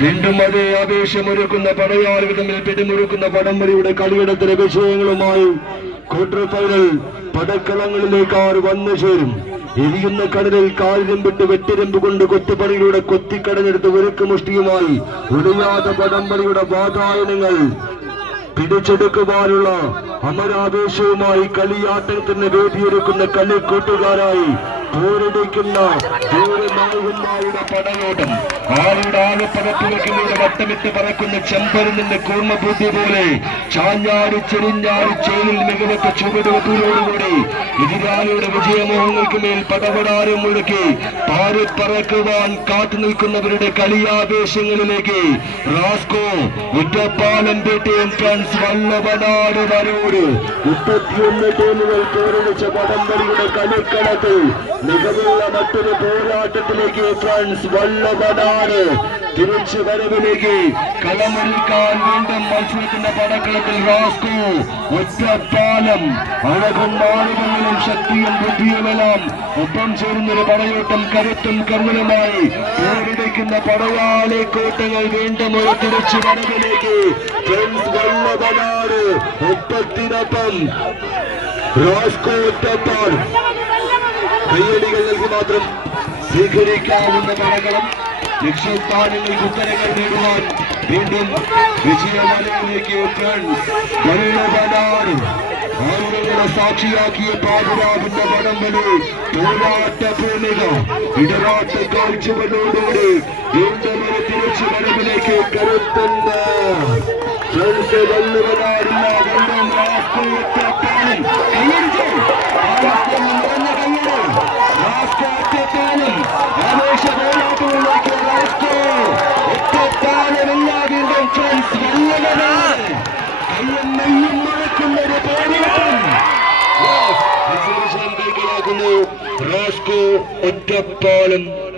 വീണ്ടും അതേ ആവേശമൊരുക്കുന്ന പടയാളികൾ തമ്മിൽ പിടിമുറുക്കുന്ന വടംവലിയുടെ കളിയിടത്തിലെ വിഷയങ്ങളുമായി ക്വാർട്ടർ ഫൈനൽ പടക്കളങ്ങളിലേക്ക് വന്നു ചേരും. എരിയുന്ന കടലിൽ കാലിരമ്പിട്ട് വെട്ടിരമ്പ് കൊണ്ട് കൊത്തുപണിയിലൂടെ കൊത്തിക്കടഞ്ഞെടുത്ത് വെറുക്കുമുഷ്ടിയുമായി ഒളിയാത വടംവലിയുടെ വാതായനങ്ങൾ പിടിച്ചെടുക്കുവാനുള്ള അമരാവേശവുമായി കളിയാട്ടത്തിന് വേദിയൊരുക്കുന്ന കളിക്കൂട്ടുകാരായി പോരടിക്കുന്ന ദൂരനായകന്മാരുടെ പടയോട്ടം. ആരുടെ ആകപ്പടപ്പുകൾക്കിലൂടെ വട്ടമിട്ട് പറക്കുന്ന ചെമ്പരുന്നിന്റെ കൂർമ്മബുദ്ധി പോലെ ചാഞ്ഞാടി ചെറിഞ്ഞാടി ചേലിൽ മികവറ്റ ചുവടുവെപ്പോടുകൂടി എതിരാളിയുടെ വിജയമോഹങ്ങൾക്ക് മേൽ പടപടാരം മുഴക്കി പാറിപ്പറക്കുവാൻ കാത്തു നിൽക്കുന്നവരുടെ കളിയാവേശങ്ങളിലേക്ക് റാസ്കോ ഒറ്റപ്പാലം പേട്ടയും ഫ്രണ്ട്സ് വല്ലവനാട് വരോട് 31 ടീമുകൾ പോരടിച്ച വടംവലിയുടെ കളിക്കളത്തിൽ മികവുള്ള മറ്റൊരു പോരാട്ടത്തിലേക്ക് ഫ്രണ്ട്സ് വല്ലവനാട് തിരിച്ചു വരവിലേക്ക് കളമൊരുക്കാൻ വീണ്ടും മത്സരത്തിന്റെ പടക്കളത്തിൽ റാസ്കോ ഒറ്റപ്പാലം. അഴകും മാളുകളിലും ശക്തിയും ബുദ്ധിയുമെല്ലാം ഒപ്പം ചേരുന്നൊരു പടയോട്ടം കരുത്തും കർമ്മനുമായി പോരടിക്കുന്ന പടയാളി കൂട്ടങ്ങൾ വീണ്ടും ഒരു തിരിച്ചു വരവിലേക്ക് ഫ്രണ്ട്സ് വല്ലവനാട് ഒപ്പത്തിനൊപ്പം റാസ്കോ ഒറ്റപ്പാലം. കയ്യടികൾ നൽകി മാത്രം സ്വീകരിക്കാവുന്ന പടകളം ലക്ഷ്യസ്ഥാനങ്ങൾക്ക് ഉത്തരങ്ങൾ നേടുവാൻ വീണ്ടും വിജയമലയിലേക്ക് ഫ്രണ്ട്സ് വല്ലവനാട് ആളുകളെ സാക്ഷിയാക്കിയ പാതിരാവിന്റെ വടംവലി പോരാട്ട ഭൂമിക ഇടറാട്ട കാഴ്ചകളോടുകൂടി വീണ്ടും ഒരു തിരിച്ചു വരവിലേക്ക് കരുത്തുണ്ട്. ഫ്രണ്ട്സ് വല്ലവനാടില്ല വീണ്ടും റാസ്കോ ഒറ്റപ്പാലം കയ്യടിച്ചു ആവേശ പോരാട്ടങ്ങളിലേക്ക് റാസ്കോ ഒറ്റപ്പാലമില്ല വീണ്ടും ഫ്രണ്ട്സ് വല്ലവനാട് കയ്യും നെയ്യും മുഴക്കുന്ന ഒരു പോരാട്ടം കൈക്കലാക്കുന്നു റാസ്കോ ഒറ്റപ്പാലം.